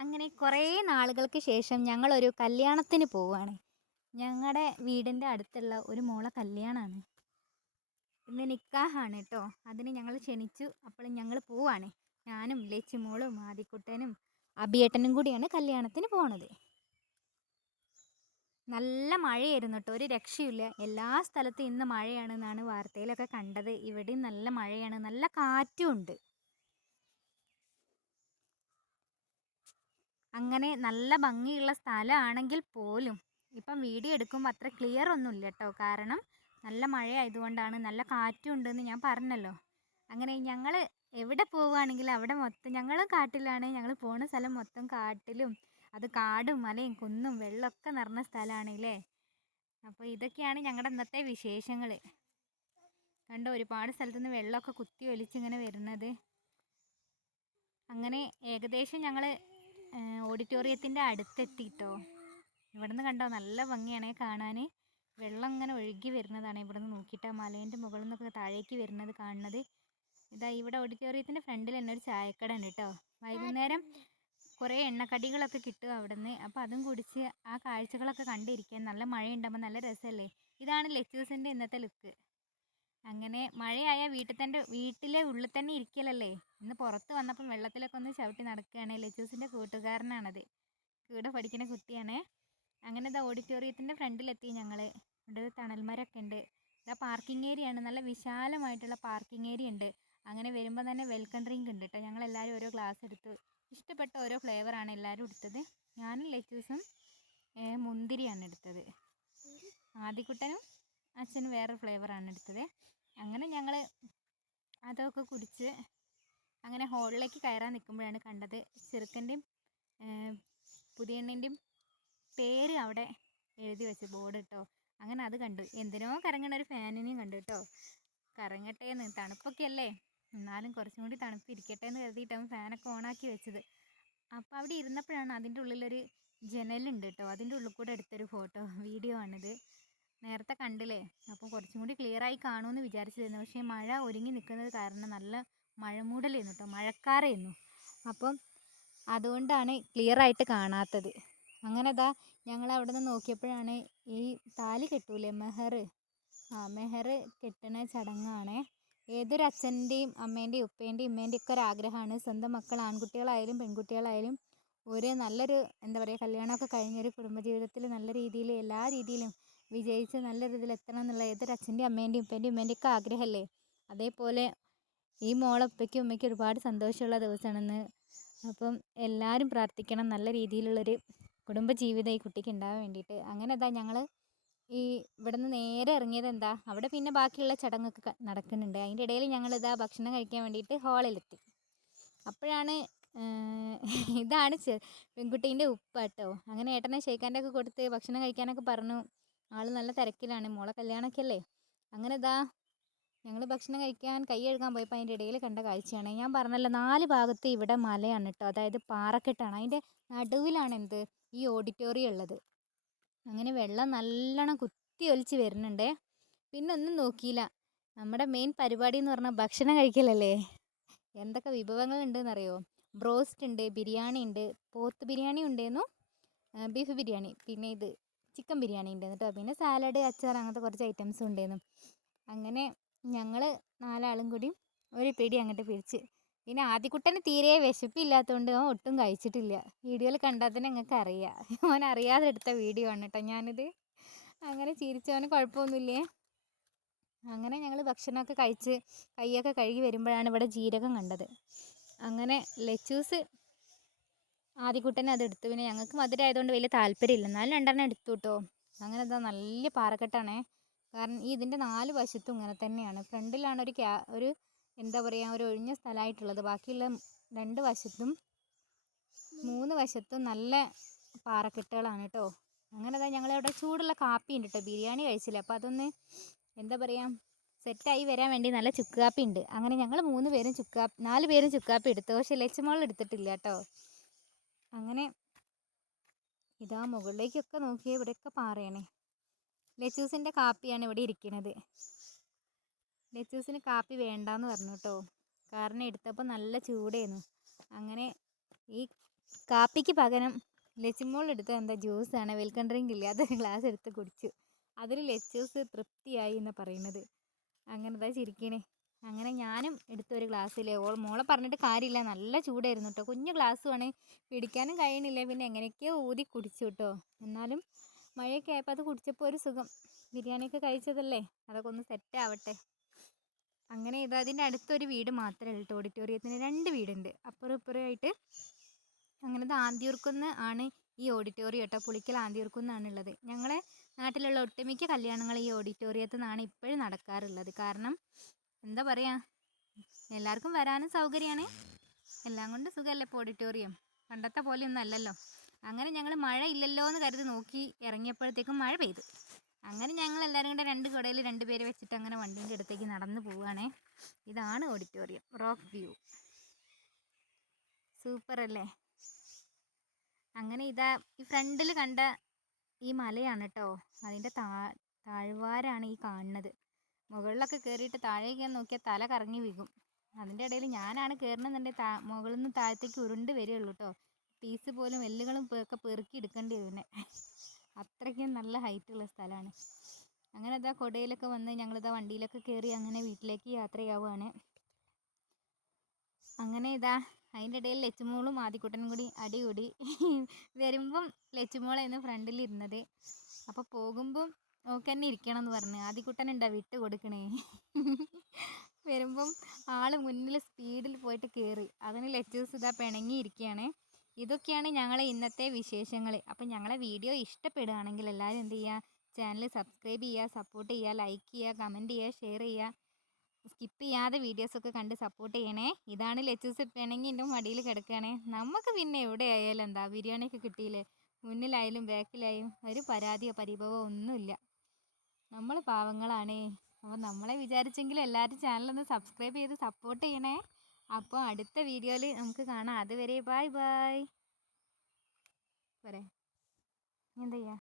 അങ്ങനെ കുറേ നാളുകൾക്ക് ശേഷം ഞങ്ങളൊരു കല്യാണത്തിന് പോവുകയാണ്. ഞങ്ങളുടെ വീടിൻ്റെ അടുത്തുള്ള ഒരു മോളെ കല്യാണമാണ്. ഇന്ന് നിക്കാഹാണ് കേട്ടോ. അതിന് ഞങ്ങൾ ക്ഷണിച്ചു. അപ്പോൾ ഞങ്ങൾ പോവാണ്. ഞാനും ലച്ചുമോളും ആദിക്കുട്ടനും അബിയേട്ടനും കൂടിയാണ് കല്യാണത്തിന് പോണത്. നല്ല മഴയായിരുന്നു കേട്ടോ, ഒരു രക്ഷയില്ല. എല്ലാ സ്ഥലത്തും ഇന്ന് മഴയാണെന്നാണ് വാർത്തയിലൊക്കെ കണ്ടത്. ഇവിടെയും നല്ല മഴയാണ്, നല്ല കാറ്റും ഉണ്ട്. അങ്ങനെ നല്ല ഭംഗിയുള്ള സ്ഥലമാണെങ്കിൽ പോലും ഇപ്പം വീഡിയോ എടുക്കുമ്പോൾ അത്ര ക്ലിയർ ഒന്നുമില്ല കേട്ടോ. കാരണം നല്ല മഴയായതുകൊണ്ടാണ്, നല്ല കാറ്റും ഉണ്ടെന്ന് ഞാൻ പറഞ്ഞല്ലോ. അങ്ങനെ ഞങ്ങൾ എവിടെ പോവുകയാണെങ്കിലും അവിടെ മൊത്തം ഞങ്ങൾ കാട്ടിലാണ്. ഞങ്ങൾ പോണ സ്ഥലം മൊത്തം കാട്ടിലും, അത് കാടും മലയും കുന്നും വെള്ളമൊക്കെ നിറഞ്ഞ സ്ഥലമാണല്ലേ. അപ്പോൾ ഇതൊക്കെയാണ് ഞങ്ങളുടെ ഇന്നത്തെ വിശേഷങ്ങൾ. കണ്ടോ, ഒരുപാട് സ്ഥലത്തുനിന്ന് വെള്ളമൊക്കെ കുത്തി ഒലിച്ചിങ്ങനെ വരുന്നത്. അങ്ങനെ ഏകദേശം ഞങ്ങൾ ഓഡിറ്റോറിയത്തിൻ്റെ അടുത്തെത്തിട്ടോ. ഇവിടുന്ന് കണ്ടോ, നല്ല ഭംഗിയാണ് കാണാൻ. വെള്ളം ഇങ്ങനെ ഒഴുകി വരുന്നതാണ് ഇവിടുന്ന് നോക്കിയിട്ട്. ആ മലേൻ്റെ മുകളിൽ നിന്നൊക്കെ താഴേക്ക് വരുന്നത് കാണുന്നത്. ഇതാ ഇവിടെ ഓഡിറ്റോറിയത്തിൻ്റെ ഫ്രണ്ടിൽ തന്നെ ഒരു ചായക്കട ഉണ്ട് കേട്ടോ. വൈകുന്നേരം കുറേ എണ്ണക്കടികളൊക്കെ കിട്ടും അവിടെ നിന്ന്. അപ്പോൾ അതും കുടിച്ച് ആ കാഴ്ചകളൊക്കെ കണ്ടിരിക്കാൻ, നല്ല മഴയുണ്ടാകുമ്പോൾ നല്ല രസമല്ലേ. ഇതാണ് ലച്ചൂസിൻ്റെ ഇന്നത്തെ ലുക്ക്. അങ്ങനെ മഴയായാൽ വീട്ടിലെ ഉള്ളിൽ തന്നെ ഇരിക്കലല്ലേ. ഇന്ന് പുറത്ത് വന്നപ്പം വെള്ളത്തിലൊക്കെ ഒന്ന് ചവിട്ടി നടക്കുകയാണ്. ലച്ചൂസിൻ്റെ കൂട്ടുകാരനാണത്, കൂടെ പഠിക്കുന്ന കുട്ടിയാണ്. അങ്ങനെ ഇതാ ഓഡിറ്റോറിയത്തിൻ്റെ ഫ്രണ്ടിലെത്തി ഞങ്ങൾ. ഇവിടെ ഒരു തണൽമരമൊക്കെ ഉണ്ട്. ഇതാ പാർക്കിംഗ് ഏരിയ ആണ്, നല്ല വിശാലമായിട്ടുള്ള പാർക്കിംഗ് ഏരിയ ഉണ്ട്. അങ്ങനെ വരുമ്പോൾ തന്നെ വെൽക്കം ഡ്രിങ്ക് ഉണ്ട് കേട്ടോ. ഞങ്ങളെല്ലാവരും ഓരോ ഗ്ലാസ് എടുത്തു. ഇഷ്ടപ്പെട്ട ഓരോ ഫ്ലേവറാണ് എല്ലാവരും എടുത്തത്. ഞാനും ലച്ചൂസും മുന്തിരിയാണ് എടുത്തത്. ആദിക്കുട്ടനും അച്ഛനും വേറെ ഫ്ലേവറാണ് എടുത്തത്. അങ്ങനെ ഞങ്ങൾ അതൊക്കെ കുടിച്ച് അങ്ങനെ ഹോളിലേക്ക് കയറാൻ നിൽക്കുമ്പോഴാണ് കണ്ടത് ചെറുക്കൻ്റെയും പുതിയണ്ണിൻ്റെയും പേര് അവിടെ എഴുതി വെച്ച് ബോർഡ് കേട്ടോ. അങ്ങനെ അത് കണ്ടു. എന്തിനോ കറങ്ങണ ഒരു ഫാനിനെയും കണ്ടു കേട്ടോ. കറങ്ങട്ടെ എന്ന്, തണുപ്പൊക്കെ അല്ലേ, എന്നാലും കുറച്ചും കൂടി തണുപ്പ് ഇരിക്കട്ടെ എന്ന് കരുതിയിട്ടാണ് ഫാനൊക്കെ ഓണാക്കി വെച്ചത്. അപ്പോൾ അവിടെ ഇരുന്നപ്പോഴാണ് അതിൻ്റെ ഉള്ളിലൊരു ജനലുണ്ട് കേട്ടോ. അതിൻ്റെ ഉള്ളിൽ കൂടെ എടുത്തൊരു വീഡിയോ ആണിത്. നേരത്തെ കണ്ടില്ലേ, അപ്പോൾ കുറച്ചും കൂടി ക്ലിയറായി കാണുമെന്ന് വിചാരിച്ചിരുന്നു. പക്ഷേ മഴ ഒരുങ്ങി നിൽക്കുന്നത് കാരണം നല്ല മഴമൂടലായിരുന്നു കേട്ടോ, മഴക്കാറായിരുന്നു. അപ്പം അതുകൊണ്ടാണ് ക്ലിയറായിട്ട് കാണാത്തത്. അങ്ങനെ ഇതാ ഞങ്ങൾ അവിടെ നിന്ന് നോക്കിയപ്പോഴാണ് ഈ താലി കെട്ടൂലേ, മെഹർ, മെഹർ കെട്ടുന്ന ചടങ്ങാണ്. ഏതൊരു അച്ഛൻ്റെയും അമ്മേൻ്റെയും ഉപ്പേൻ്റെയും ഉമ്മേൻ്റെയും ഒക്കെ ഒരാഗ്രഹമാണ് സ്വന്തം മക്കൾ ആൺകുട്ടികളായാലും പെൺകുട്ടികളായാലും ഒരു നല്ലൊരു എന്താ പറയുക, കല്യാണമൊക്കെ കഴിഞ്ഞൊരു കുടുംബജീവിതത്തിൽ നല്ല രീതിയിൽ എല്ലാ രീതിയിലും വിജയിച്ച് നല്ലൊരു ഇതിലെത്തണം എന്നുള്ള ഏതൊരു അച്ഛൻ്റെയും അമ്മേൻ്റെയും ഉപ്പേൻ്റെയും ഉമ്മേൻ്റെയും ഒക്കെ ആഗ്രഹമല്ലേ. അതേപോലെ ഈ മോളെ ഉപ്പയ്ക്കും ഉമ്മയ്ക്കും ഒരുപാട് സന്തോഷമുള്ള ദിവസമാണെന്ന്. അപ്പം എല്ലാവരും പ്രാർത്ഥിക്കണം നല്ല രീതിയിലുള്ളൊരു കുടുംബജീവിതം ഈ കുട്ടിക്ക് ഉണ്ടാകാൻ വേണ്ടിയിട്ട്. അങ്ങനെ അതാ ഞങ്ങൾ ഈ ഇവിടെ നിന്ന് നേരെ ഇറങ്ങിയത് എന്താ, അവിടെ പിന്നെ ബാക്കിയുള്ള ചടങ്ങൊക്കെ നടക്കുന്നുണ്ട്. അതിൻ്റെ ഇടയിൽ ഞങ്ങളിതാ ഭക്ഷണം കഴിക്കാൻ വേണ്ടിയിട്ട് ഹാളിലെത്തി. അപ്പോഴാണ് ഇതാണ് പെൺകുട്ടീൻ്റെ ഉപ്പ കേട്ടോ. അങ്ങനെ ഏട്ടനെ ഷെയ്ക്കാൻ്റെ ഒക്കെ കൊടുത്ത് ഭക്ഷണം കഴിക്കാനൊക്കെ പറഞ്ഞു. ആൾ നല്ല തിരക്കിലാണ്, മോളെ കല്യാണമൊക്കെ അല്ലേ. അങ്ങനെ ഇതാ ഞങ്ങൾ ഭക്ഷണം കഴിക്കാൻ കൈ കഴുകാൻ പോയപ്പോൾ അതിൻ്റെ ഇടയിൽ കണ്ട കാഴ്ചയാണ്. ഞാൻ പറഞ്ഞല്ലോ, 4 ഭാഗത്ത് ഇവിടെ മലയാണ് കേട്ടോ, അതായത് പാറക്കെട്ടാണ്. അതിൻ്റെ നടുവിലാണ് എന്ത്, ഈ ഓഡിറ്റോറിയം ഉള്ളത്. അങ്ങനെ വെള്ളം നല്ലോണം കുത്തി ഒലിച്ച് വരുന്നുണ്ട്. പിന്നെ ഒന്നും നോക്കിയില്ല, നമ്മുടെ മെയിൻ പരിപാടി എന്ന് പറഞ്ഞാൽ ഭക്ഷണം കഴിക്കലല്ലേ. എന്തൊക്കെ വിഭവങ്ങളുണ്ടെന്നറിയോ. ബ്രോസ്റ്റ് ഉണ്ട്, ബിരിയാണി ഉണ്ട്, പോത്ത് ബിരിയാണി ഉണ്ടായിരുന്നു, ബീഫ് ബിരിയാണി, പിന്നെ ഇത് ചിക്കൻ ബിരിയാണി ഉണ്ടായിരുന്നു കേട്ടോ. പിന്നെ സാലഡ്, അച്ചാർ, അങ്ങനത്തെ കുറച്ച് ഐറ്റംസും ഉണ്ടായിരുന്നു. അങ്ങനെ ഞങ്ങൾ 4 ആളും കൂടി ഒരു പിടി അങ്ങോട്ട് പിടിച്ച്. പിന്നെ ആദ്യക്കുട്ടന് തീരെ വിശപ്പില്ലാത്തതുകൊണ്ട് അവൻ ഒട്ടും കഴിച്ചിട്ടില്ല. വീഡിയോയിൽ കണ്ടാൽ തന്നെ നിങ്ങൾക്ക് അറിയാം, അവൻ അറിയാതെ എടുത്ത വീഡിയോ ആണ് കേട്ടോ ഞാനിത്. അങ്ങനെ ചിരിച്ചവന് കുഴപ്പമൊന്നുമില്ലേ. അങ്ങനെ ഞങ്ങൾ ഭക്ഷണമൊക്കെ കഴിച്ച് കൈയൊക്കെ കഴുകി വരുമ്പോഴാണ് ഇവിടെ ജീരകം കണ്ടത്. അങ്ങനെ ലച്ചൂസ് ആദ്യക്കുട്ടനെ അത് എടുത്തു. പിന്നെ ഞങ്ങൾക്ക് മധുരമായതുകൊണ്ട് വലിയ താല്പര്യമില്ല, എന്നാലും 2 എടുത്തു കേട്ടോ. അങ്ങനെ എന്താ നല്ല പാറക്കെട്ടാണേ. കാരണം ഇതിൻ്റെ 4 വശത്തും ഇങ്ങനെ തന്നെയാണ്. ഫ്രണ്ടിലാണ് ഒരു എന്താ പറയുക, ഒരു ഒഴിഞ്ഞ സ്ഥലമായിട്ടുള്ളത്. ബാക്കിയുള്ള 2 വശത്തും 3 വശത്തും നല്ല പാറക്കെട്ടുകളാണ് കേട്ടോ. അങ്ങനെ അതാ ഞങ്ങളവിടെ ചൂടുള്ള കാപ്പി ഉണ്ട് കേട്ടോ. ബിരിയാണി കഴിച്ചില്ല, അപ്പോൾ അതൊന്ന് എന്താ പറയുക സെറ്റായി വരാൻ വേണ്ടി നല്ല ചുക്ക് കാപ്പി ഉണ്ട്. അങ്ങനെ ഞങ്ങൾ 4 പേരും ചുക്ക് കാപ്പി എടുത്തു. പക്ഷേ ലച്ചുമോൾ എടുത്തിട്ടില്ല കേട്ടോ. അങ്ങനെ ഇതാ മുകളിലേക്കൊക്കെ നോക്കിയാൽ ഇവിടെയൊക്കെ പാറയാണ്. ലച്ചൂസിൻ്റെ കാപ്പിയാണ് ഇവിടെ ഇരിക്കുന്നത്. ലച്ചൂസിന് കാപ്പി വേണ്ടാന്ന് പറഞ്ഞു കേട്ടോ, കാരണം എടുത്തപ്പോൾ നല്ല ചൂടായിരുന്നു. അങ്ങനെ ഈ കാപ്പിക്ക് പകരം ലച്ചുമോൾ എടുത്ത എന്താ ജ്യൂസാണ്, വെൽക്കം ഡ്രിങ്ക് ഇല്ല, അതൊരു ഗ്ലാസ് എടുത്ത് കുടിച്ചു. അതിൽ ലച്ചൂസ് തൃപ്തിയായി എന്നാണ് പറയുന്നത്. അങ്ങനെ ഇതാ ചിരിക്കണേ. അങ്ങനെ ഞാനും എടുത്തൊരു ഗ്ലാസ്സിൽ മോളെ പറഞ്ഞിട്ട് കാര്യമില്ല, നല്ല ചൂടായിരുന്നു കേട്ടോ. കുഞ്ഞു ഗ്ലാസ്സുമാണ്, പിടിക്കാനും കഴിയണില്ല. പിന്നെ എങ്ങനെയൊക്കെയോ ഊതി കുടിച്ചു കേട്ടോ. എന്നാലും മഴയൊക്കെ ആയപ്പോൾ അത് കുടിച്ചപ്പോൾ ഒരു സുഖം. ബിരിയാണിയൊക്കെ കഴിച്ചതല്ലേ, അതൊക്കെ ഒന്ന് സെറ്റ് ആവട്ടെ. അങ്ങനെ ഇത് അതിൻ്റെ അടുത്തൊരു വീട് മാത്രമേ ഉള്ളൂ. ഓഡിറ്റോറിയത്തിന് 2 വീടുണ്ട് അപ്പുറം ഇപ്പുറമായിട്ട്. അങ്ങനെ ഇത് ആന്തിയൂർക്കുന്ന് ആണ് ഈ ഓഡിറ്റോറിയം കേട്ടോ. പുളിക്കൽ ആന്തിയൂർക്കുന്നാണ് ഉള്ളത്. ഞങ്ങളെ നാട്ടിലുള്ള ഒട്ടുമിക്ക കല്യാണങ്ങൾ ഈ ഓഡിറ്റോറിയത്തിൽ നിന്നാണ് ഇപ്പോഴും നടക്കാറുള്ളത്. കാരണം എന്താ പറയുക, എല്ലാവർക്കും വരാനും സൗകര്യമാണ്, എല്ലാം കൊണ്ട് സുഖമല്ലേ ഇപ്പോൾ ഓഡിറ്റോറിയം. പണ്ടത്തെ പോലെയൊന്നും അല്ലല്ലോ. അങ്ങനെ ഞങ്ങൾ മഴ ഇല്ലല്ലോ എന്ന് കരുതി നോക്കി ഇറങ്ങിയപ്പോഴത്തേക്കും മഴ പെയ്തു. അങ്ങനെ ഞങ്ങൾ എല്ലാവരും കൂടെ 2 കുടയിൽ 2 പേരെ വെച്ചിട്ട് അങ്ങനെ വണ്ടീൻ്റെ അടുത്തേക്ക് നടന്നു പോവുകയാണേ. ഇതാണ് ഓഡിറ്റോറിയം. റോക്ക് വ്യൂ സൂപ്പർ അല്ലേ. അങ്ങനെ ഇതാ ഈ ഫ്രണ്ടിൽ കണ്ട ഈ മലയാണ് കേട്ടോ. അതിൻ്റെ താഴ്വാരാണ് ഈ കാണുന്നത്. മുകളിലൊക്കെ കയറിയിട്ട് താഴേക്ക് നോക്കിയാൽ തല കറങ്ങി വീകും. അതിൻ്റെ ഇടയിൽ ഞാനാണ് കയറണമെന്നുണ്ടെങ്കിൽ മുകളിൽ നിന്ന് താഴത്തേക്ക് ഉരുണ്ട് വരികയുള്ളൂ കേട്ടോ. പീസ് പോലും എല്ലുകളും ഒക്കെ പെറുക്കി എടുക്കേണ്ടി വരുന്നേ. അത്രയ്ക്കും നല്ല ഹൈറ്റുള്ള സ്ഥലമാണ്. അങ്ങനെ ഇതാ കൊടയിലൊക്കെ വന്ന് ഞങ്ങളിതാ വണ്ടിയിലൊക്കെ കയറി അങ്ങനെ വീട്ടിലേക്ക് യാത്രയാവുകയാണ്. അങ്ങനെ ഇതാ അതിൻ്റെ ഇടയിൽ ലച്ചുമോളും ആദിക്കുട്ടനും കൂടി അടികൂടി. വരുമ്പം ലച്ചുമോളായിരുന്നു ഫ്രണ്ടിലിരുന്നത്. അപ്പോൾ പോകുമ്പം ഓൾക്ക് തന്നെ ഇരിക്കണം എന്ന് പറഞ്ഞ് ആദിക്കുട്ടനുണ്ടാ വിട്ട് കൊടുക്കണേ. വരുമ്പം ആൾ മുന്നിൽ സ്പീഡിൽ പോയിട്ട് കയറി. അതിന് ലച്ചൂസ് ഇതാ പിണങ്ങിയിരിക്കുകയാണ്. ഇതൊക്കെയാണ് ഞങ്ങളെ ഇന്നത്തെ വിശേഷങ്ങൾ. അപ്പം ഞങ്ങളെ വീഡിയോ ഇഷ്ടപ്പെടുകയാണെങ്കിൽ എല്ലാവരും എന്ത് ചെയ്യുക, ചാനൽ സബ്സ്ക്രൈബ് ചെയ്യുക, സപ്പോർട്ട് ചെയ്യുക, ലൈക്ക് ചെയ്യുക, കമൻറ്റ് ചെയ്യുക, ഷെയർ ചെയ്യുക. സ്കിപ്പ് ചെയ്യാതെ വീഡിയോസൊക്കെ കണ്ട് സപ്പോർട്ട് ചെയ്യണേ. ഇതാണ് ലച്ചൂസ് പിണങ്ങി എൻ്റെ മടിയിൽ കിടക്കുകയാണേ. നമുക്ക് പിന്നെ എവിടെ ആയാലും എന്താ ബിരിയാണിയൊക്കെ കിട്ടിയില്ലേ, മുന്നിലായാലും ബാക്കിലായാലും ഒരു പരാതിയോ പരിഭവമോ ഒന്നുമില്ല. നമ്മൾ പാവങ്ങളാണ്. അപ്പോൾ നമ്മളെ വിചാരിച്ചെങ്കിലും എല്ലാവരും ചാനലൊന്ന് സബ്സ്ക്രൈബ് ചെയ്ത് സപ്പോർട്ട് ചെയ്യണേ. അപ്പോൾ അടുത്ത വീഡിയോയിൽ നമുക്ക് കാണാം. അതുവരെ ബൈ ബൈ. പോരെ എന്താ ചെയ്യുക.